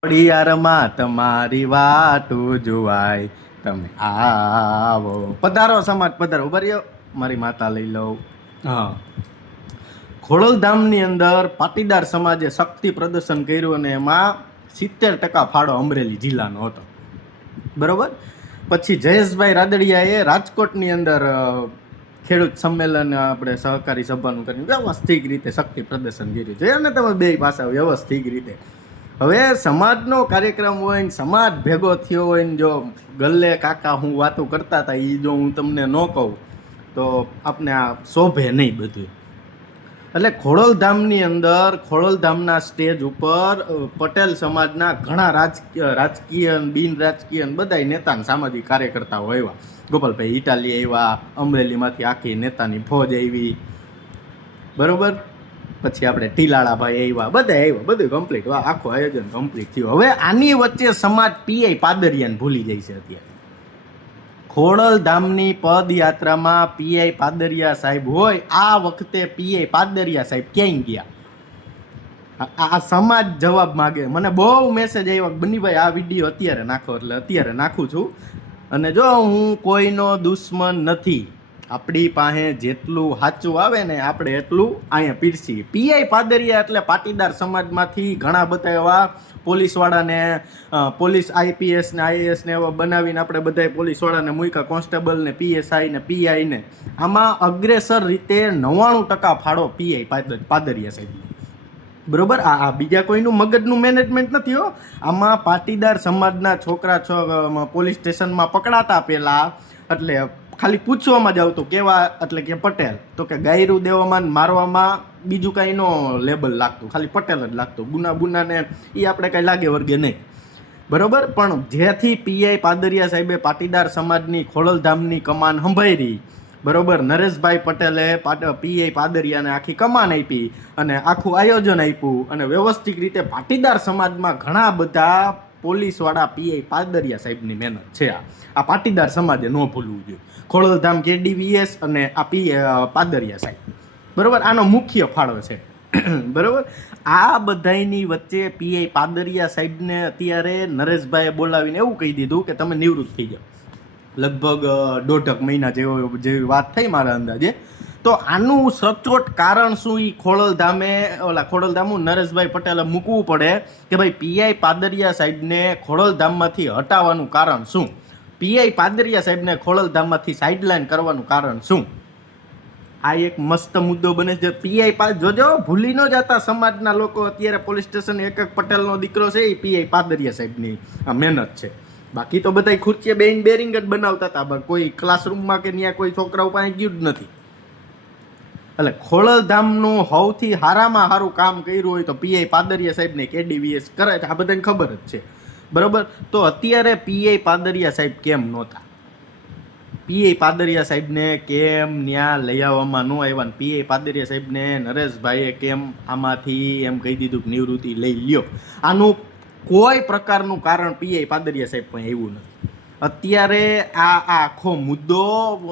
ઘડિયાળમાં તમારી વાટું જોવાય, તમે આવો. પધારો સમાજ પધારો. ઉભા રહ્યો, મારી માતા લઈ લઉં. હા, ખોડલધામની અંદર પાટીદાર સમાજે શક્તિ પ્રદર્શન કર્યું અને એમાં 70% ફાળો અમરેલી જિલ્લાનો હતો. બરોબર. પછી જયેશભાઈ રાદડિયાએ રાજકોટની અંદર ખેડૂત સંમેલન આપણે સહકારી સભાનું કરીને વ્યવસ્થિત રીતે શક્તિ પ્રદર્શન કર્યું છે. અને તમે બે પાસા વ્યવસ્થિત રીતે હવે સમાજનો કાર્યક્રમ હોય ને સમાજ ભેગો થયો હોય ને જો ગલ્લે કાકા હું વાતો કરતા હતા એ જો હું તમને ન કહું તો આપણે આ શોભે નહીં બધું. એટલે ખોડલધામની અંદર ખોડલધામના સ્ટેજ ઉપર પટેલ સમાજના ઘણા રાજકીય બિન રાજકીય બધા નેતા સામાજિક કાર્યકર્તાઓ આવ્યા. ગોપાલભાઈ ઇટાલી આવ્યા, અમરેલીમાંથી આખી નેતાની ફોજ આવી. બરોબર. પછી આપણે ટીલાળાભાઈ આવ્યા, બધા આવ્યા, બધું કમ્પ્લીટ. આખું આયોજન કમ્પ્લીટ થયું. હવે આની વચ્ચે સમાજ પીઆઈ પાદરિયાને ભૂલી જાય છે. અત્યારે ખોડલધામની પદયાત્રામાં પીઆઈ પાદરિયા સાહેબ હોય, આ વખતે પીઆઈ પાદરિયા સાહેબ ક્યાંય ગયા? આ સમાજ જવાબ માગે. મને બહુ મેસેજ આવ્યા, બનીભાઈ આ વિડીયો અત્યારે નાખો, એટલે અત્યારે નાખું છું. અને જો હું કોઈનો દુશ્મન નથી, આપણી પાસે જેટલું સાચું આવે ને આપણે એટલું અહીંયા પીરસી. પીઆઈ પાદરિયા એટલે પાટીદાર સમાજમાંથી ઘણા બધા એવા પોલીસવાળાને પોલીસ આઈપીએસ ને આઈએએસ ને એવા બનાવીને આપણે બધા પોલીસવાળાને મૂક્યા, કોન્સ્ટેબલ ને પીએસઆઈ ને પીઆઈ ને. આમાં અગ્રેસર રીતે 99% ફાળો પીઆઈ પાદરિયા સાહેબ. બરોબર. આ બીજા કોઈનું મગજનું મેનેજમેન્ટ નથી હો. આમાં પાટીદાર સમાજના છોકરા પોલીસ સ્ટેશનમાં પકડાતા પહેલા એટલે ખાલી પૂછવામાં જ આવતું કેવા, એટલે કે પટેલ. તો કે ગાયરું દેવામાં મારવામાં બીજું કાંઈ નો લેબલ લાગતું, ખાલી પટેલ જ લાગતું. ગુનાને એ આપણે કાંઈ લાગે વર્ગે નહીં. બરોબર. પણ જેથી પીઆઈ પાદરિયા સાહેબે પાટીદાર સમાજની ખોડલધામની કમાન સંભાળી. બરોબર. નરેશભાઈ પટેલે પીઆઈ પાદરિયાને આખી કમાન આપી અને આખું આયોજન આપ્યું. અને વ્યવસ્થિત રીતે પાટીદાર સમાજમાં ઘણા બધા પોલીસવાળા પીઆઈ પાદરિયા સાહેબની મહેનત છે. આ પાટીદાર સમાજે ન ભૂલવું જોઈએ. ખોડલધામ કેડીવીએસ અને આ પાદરિયા સાહેબ. બરોબર. આનો મુખ્ય ફાળો છે. બરોબર. આ બધાની વચ્ચે પીઆઈ પાદરિયા સાહેબને અત્યારે નરેશભાઈએ બોલાવીને એવું કહી દીધું કે તમે નિવૃત્ત થઈ જાઓ. લગભગ 1.5 મહિના જેવી વાત થઈ મારા અંદાજે. તો આનું સચોટ કારણ શું? એ ખોડલધામનું નરેશભાઈ પટેલે મૂકવું પડે કે ભાઈ પીઆઈ પાદરિયા સાહેબને ખોડલધામમાંથી હટાવવાનું કારણ શું? પીઆઈ પાદરિયા સાહેબને ખોડલધામમાંથી સાઇડલાઇન કરવાનું કારણ શું? આ એક મસ્ત મુદ્દો બને છે. પીઆઈ જોજો, ભૂલી ન જતા સમાજના લોકો. અત્યારે પોલીસ સ્ટેશન એક પટેલનો દીકરો છે, એ પીઆઈ પાદરિયા સાહેબની આ મહેનત છે. બાકી તો બધા ખુરચીએ બેરિંગ જ બનાવતા હતા, કોઈ ક્લાસરૂમમાં કે ત્યાં કોઈ છોકરાઓ પાસે ગયું જ નથી. એટલે ખોડલધામનું સૌથી સારામાં સારું કામ કર્યું હોય તો પીઆઈ પાદરિયા સાહેબને કેડીવીએસ કરે છે. આ બધાને ખબર જ છે. બરોબર. તો અત્યારે પીઆઈ પાદરિયા સાહેબ કેમ નહોતા? પીઆઈ પાદરિયા સાહેબને કેમ ન્યા લઈ આવવામાં ન આવ્યા? પીઆઈ પાદરિયા સાહેબને નરેશભાઈએ કેમ આમાંથી એમ કહી દીધું કે નિવૃત્તિ લઈ લ્યો? આનું કોઈ પ્રકારનું કારણ પીઆઈ પાદરિયા સાહેબ પણ એવું નથી. અત્યારે આ આખો મુદ્દો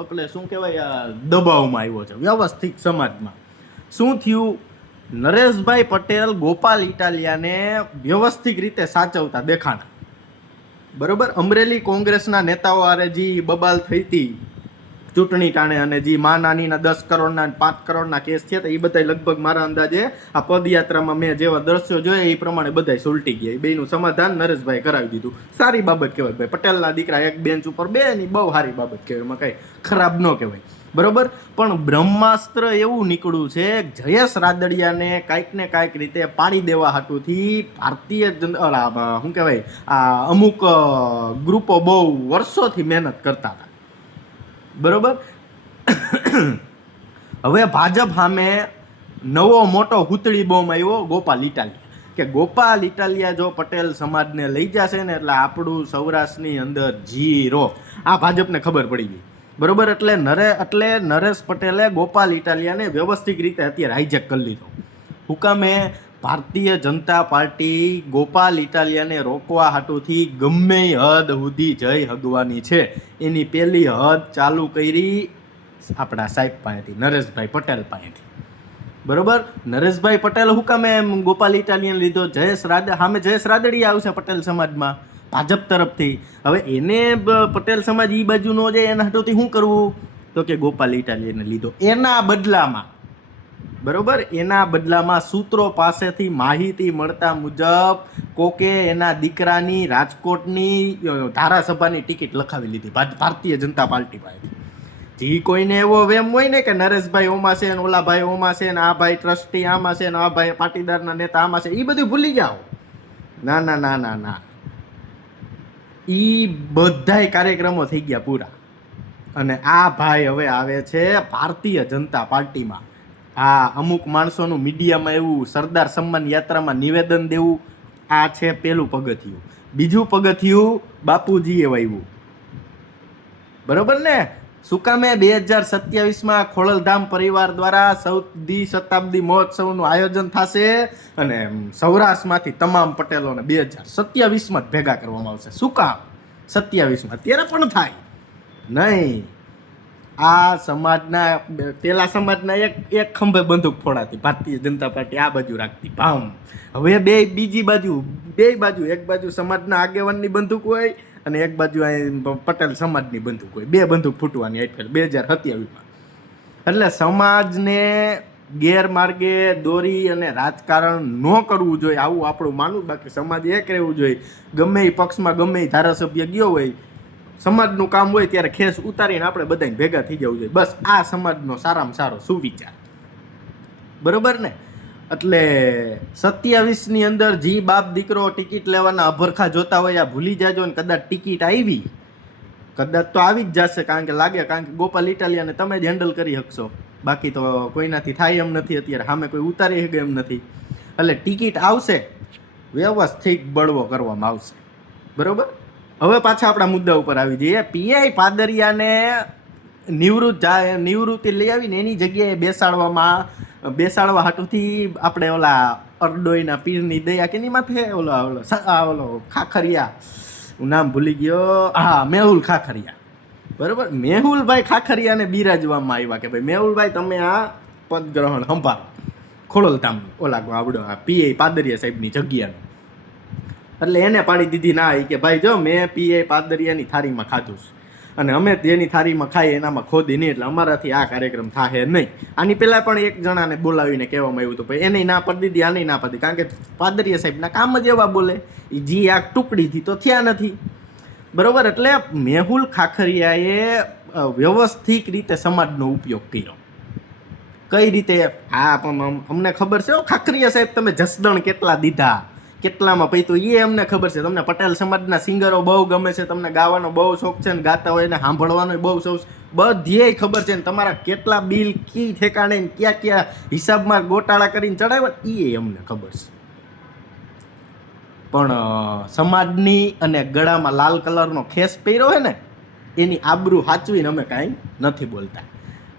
એટલે શું કહેવાય, દબાવમાં આવ્યો છે વ્યવસ્થિત સમાજમાં. શું થયું? નરેશભાઈ પટેલ ગોપાલ ઇટાલિયાને વ્યવસ્થિત રીતે સાચવતા દેખાણા. બરોબર. અમરેલી કોંગ્રેસના નેતાઓ આરે જે બબાલ થઈ હતી ચૂંટણી ટાણે, અને જે નાનીના 10 કરોડના 5 કરોડના કેસ થયા હતા, એ બધા લગભગ મારા અંદાજે આ પદયાત્રામાં મેં જેવા દ્રશ્યો જોયા એ પ્રમાણે બધા સુલટી ગયા. એ બેનું સમાધાન નરેશભાઈ કરાવી દીધું. સારી બાબત કહેવાય ભાઈ. પટેલના દીકરા એક બેન્ચ ઉપર બે ની બહુ સારી બાબત કહેવાય, એમાં કંઈ ખરાબ ન કહેવાય. બરોબર. પણ બ્રહ્માસ્ત્ર એવું નીકળ્યું છે જયેશ રાદડિયાને કાંઈક ને કાંઈક રીતે પાડી દેવા હાટુથી ભારતીય શું કહેવાય આ અમુક ગ્રુપો બહુ વર્ષોથી મહેનત કરતા હતા. બરોબર. હવે ભાજપ સામે નવો મોટો હુતળી બોમ્બ આવ્યો, ગોપાલ ઇટાલિયા. કે ગોપાલ ઇટાલિયા જો પટેલ સમાજને લઈ જશે ને એટલે આપણું સૌરાષ્ટ્રની અંદર 0. આ ભાજપને ખબર પડી ગઈ. બરોબર. એટલે નરેશ પટેલે ગોપાલ ઇટાલિયાને વ્યવસ્થિત રીતે અત્યારે હાઈજેક કરી લીધો. હુકામે ભારતીય જનતા પાર્ટી ગોપાલ ઇટાલિયાને રોકવા હાટુથી ગમે હદ સુધી જઈ હગવાની છે. એની પહેલી હદ ચાલુ કરી આપણા સાહેબ પાસેથી, નરેશભાઈ પટેલ પાસેથી. બરોબર. નરેશભાઈ પટેલ હું કામે એમ ગોપાલ ઇટાલિયન લીધો? સામે જયેશ રાદડિયા આવશે પટેલ સમાજમાં ભાજપ તરફથી. હવે એને પટેલ સમાજ એ બાજુ નો જાય એના હાટુથી શું કરવું? તો કે ગોપાલ ઇટાલિયને લીધો. એના બદલામાં બરોબર, એના બદલામાં સૂત્રો પાસેથી માહિતી મળતા મુજબ કોકે એના દીકરાની રાજકોટની ધારાસભાની ટિકિટ લખાવી લીધી ભારતીય જનતા પાર્ટી પાસે. જી કોઈને એવો વેમ હોય ને કે નરેશભાઈ ઓમાં છે ને ઓલા ભાઈ ઓમાં છે ને આ ભાઈ ટ્રસ્ટી આમાં છે ને આ ભાઈ પાટીદારના નેતા આમાં છે, એ બધું ભૂલી જાઓ. ના ના ના ના ના, ઈ બધાય કાર્યક્રમો થઈ ગયા પૂરા. અને આ ભાઈ હવે આવે છે ભારતીય જનતા પાર્ટીમાં. હા, અમુક માણસોનું મીડિયામાં એવું સરદાર સન્માન યાત્રામાં નિવેદન દેવું, આ છે પેલું પગથિયું. બીજું પગથિયું બાપુજીએ વાવ્યું, બરોબર ને? શું કામે 2027માં ખોડલધામ પરિવાર દ્વારા શતાબ્દી મહોત્સવનું આયોજન થશે અને સૌરાષ્ટ્રમાંથી તમામ પટેલોને 2027માં જ ભેગા કરવામાં આવશે. શું કામ 27માં? ત્યારે પણ થાય નહીં. આ સમાજના પેલા સમાજના એક ખંભે બંદૂક ફોડાતી ભારતીય જનતા પાર્ટી આ બાજુ રાખતી ભામ. હવે બીજી બાજુ એક બાજુ સમાજના આગેવાનની બંદૂક હોય અને એક બાજુ પટેલ સમાજની બંદૂક હોય. બે બંદૂક ફૂટવાની આઈપીએલ 2027માં. એટલે સમાજને ગેરમાર્ગે દોરી અને રાજકારણ ન કરવું જોઈએ, આવું આપણું માનવું. બાકી સમાજ એક રહેવું જોઈએ. ગમે એ પક્ષમાં ગમે એ ધારાસભ્ય ગયો હોય, સમાજનું કામ હોય ત્યારે ખેસ ઉતારીને આપણે બધાને ભેગા થઈ જવું જોઈએ. બસ આ સમાજનો સારામાં સારો સુવિચાર, બરોબર ને? એટલે 27ની અંદર જી બાપ દીકરો ટિકિટ લેવાના અભરખા જોતા હોય આ ભૂલી જાજો. ને કદાચ ટિકિટ આવી, કદાચ તો આવી જ જશે, કારણ કે ગોપાલ ઇટાલિયાને તમે જ હેન્ડલ કરી શકશો. બાકી તો કોઈનાથી થાય એમ નથી, અત્યારે સામે કોઈ ઉતારી શકે એમ નથી. એટલે ટિકિટ આવશે, વ્યવસ્થિત બળવો કરવામાં આવશે, બરોબર. હવે પાછા આપણા મુદ્દા ઉપર આવી જઈએ. પીઆઈ પાદરિયાને નિવૃત્તિ લઈ આવીને એની જગ્યાએ બેસાડવા હાટુથી આપણે ઓલા અરડોઈના પીરની દયા કેની માથે ઓલો ખાખરિયા, હું નામ ભૂલી ગયો, હા મેહુલ ખાખરિયા, બરોબર. મેહુલભાઈ ખાખરિયાને બિરાજવામાં આવ્યા કે ભાઈ મેહુલભાઈ તમે આ પદ ગ્રહણ સંભાળો ખોડલધામ ઓલા આવડો પીઆઈ પાદરિયા સાહેબની જગ્યાનું. એટલે એને પાડી દીધી ના કે ભાઈ જો મેં પીઆઈ પાદરિયાની થાળીમાં ખાધું અને અમે જેની થાળીમાં ખાઈએ એનામાં ખોદી નહીં, એટલે અમારાથી આ કાર્યક્રમ થાય નહીં. આની પહેલા પણ એક જણાને બોલાવીને કહેવામાં આવ્યું હતું, ભાઈ એને ના પડી દીધી, આની ના પડી, કારણ કે પાદરિયા સાહેબના કામ જ એવા બોલે, એ જી આ ટુકડીથી તો થયા નથી, બરોબર. એટલે મેહુલ ખાખરિયાએ વ્યવસ્થિત રીતે સમાજનો ઉપયોગ કર્યો. કઈ રીતે? હા પણ અમને ખબર છે ખાખરિયા સાહેબ તમે જસદણ કેટલા દીધા, કેટલામાં પૈતું એ અમને ખબર છે. તમને પટેલ સમાજના સિંગરો બહુ ગમે છે, તમને ગાવાનો બહુ શોખ છે ને ગાતા હોય ને સાંભળવાનો બહુ શોખ છે, બધીએ ખબર છે. ને તમારા કેટલા બિલ કી ઠેકાણે ક્યાં ક્યાં હિસાબમાં ગોટાળા કરીને ચડાવ્યા એ અમને ખબર છે. પણ સમાજની અને ગળામાં લાલ કલરનો ખેસ પહેર્યો હોય ને એની આબરૂ સાચવીને અમે કાંઈ નથી બોલતા,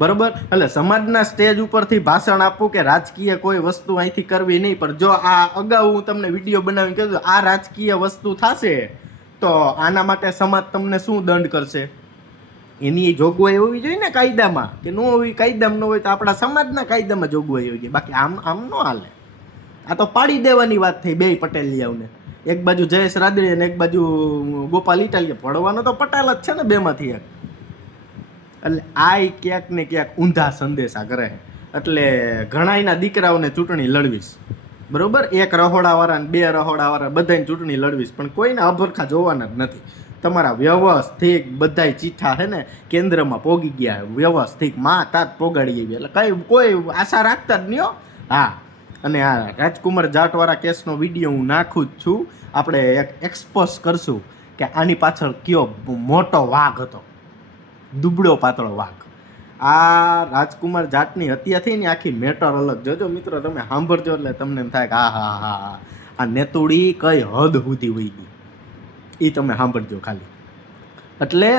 બરોબર. એટલે સમાજના સ્ટેજ ઉપરથી ભાષણ આપવું કે રાજકીય કોઈ વસ્તુ અહીંથી કરવી નહીં, પણ જો આ અગાઉ હું તમને વિડીયો બનાવીને કીધું આ રાજકીય વસ્તુ થશે તો આના માટે સમાજ તમને શું દંડ કરશે એની જોગવાઈ હોવી જોઈએ ને કાયદામાં, કે ન હોવી કાયદામાં ન હોય તો આપણા સમાજના કાયદામાં જોગવાઈ હોવી જોઈએ. બાકી આમ ન હાલે. આ તો પાડી દેવાની વાત થઈ બે પટેલિયાઓને, એક બાજુ જયેશ રાદડિયા અને એક બાજુ ગોપાલ ઇટાલિયા. પડવાનો તો પટેલ જ છે ને બેમાંથી એક. એટલે આ ક્યાંક ને ક્યાંક ઊંધા સંદેશા કરે. એટલે ઘણાયના દીકરાઓને ચૂંટણી લડવીશ, બરોબર. એક રહોડાવાળા ને બે રહોડાવાળા બધાને ચૂંટણી લડવીશ, પણ કોઈને અભરખા જોવાના જ નથી. તમારા વ્યવસ્થિત બધાય ચીઠા છે ને કેન્દ્રમાં પોગી ગયા, વ્યવસ્થિત માં તાત પોગાડી આવી. એટલે કોઈ આશા રાખતા જ નહીં હો. હા, અને આ રાજકુમાર જાટવાળા કેસનો વિડીયો હું નાખું જ છું. આપણે એક એક્સપોઝ કરશું કે આની પાછળ કયો મોટો વાઘ હતો, દુબળો પાતળો વાઘ. આ રાજકુમાર જાટની હત્યા થઈ ને આખી મેટર અલગ. જોજો મિત્રો, તમે સાંભળજો એટલે તમને એમ થાય કે હા આ નેતુડી કઈ હદ સુધી વહી ગઈ, એ તમે સાંભળજો ખાલી. એટલે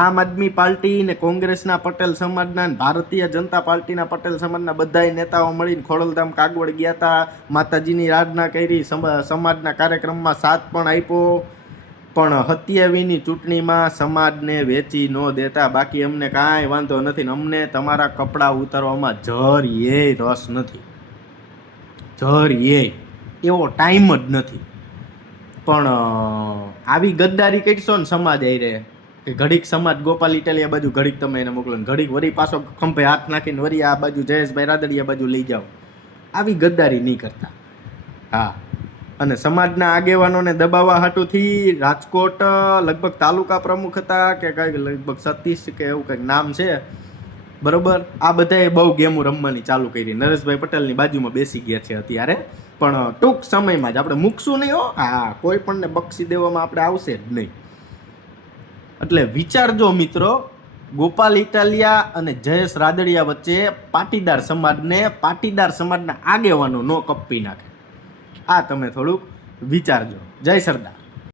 આમ આદમી પાર્ટી ને કોંગ્રેસના પટેલ સમાજના ભારતીય જનતા પાર્ટીના પટેલ સમાજના બધાય નેતાઓ મળીને ખોડલધામ કાગવડ ગયા હતા, માતાજીની આરાધના કરી, સમાજના કાર્યક્રમમાં સાથ પણ આપ્યો. પણ 27ની ચૂંટણીમાં સમાજને વેચી ન દેતા. બાકી અમને કાંઈ વાંધો નથી ને અમને તમારા કપડાં ઉતારવામાં જરીએ રસ નથી, જરીએ એવો ટાઈમ જ નથી. પણ આવી ગદ્દારી કરશો ને સમાજ આઈ કે ઘડીક સમાજ ગોપાલ ઇટાલિયા બાજુ, ઘડીક તમે એને મોકલો ને ઘડીક વરી પાછો ખંભે હાથ નાખીને વરી આ બાજુ જયેશભાઈ રાદડિયા બાજુ લઈ જાઓ. આવી ગદ્દારી નહીં કરતા. હા, અને સમાજના આગેવાનોને દબાવવા હાટુથી રાજકોટ લગભગ તાલુકા પ્રમુખ હતા કે કંઈક લગભગ સતીશ કે એવું કંઈક નામ છે, બરોબર. આ બધાએ બહુ ગેમો રમવાની ચાલુ કરી. નરેશભાઈ પટેલની બાજુમાં બેસી ગયા છે અત્યારે, પણ ટૂંક સમયમાં જ આપણે મૂકશું નહીં હો. હા, કોઈ પણને બક્ષી દેવામાં આપણે આવશે જ નહીં. એટલે વિચારજો મિત્રો, ગોપાલ ઇટાલિયા અને જયેશ રાદડિયા વચ્ચે પાટીદાર સમાજના આગેવાનો નો કપ્પી નાખે. આ તમે થોડુંક વિચારજો. જય સરદાર.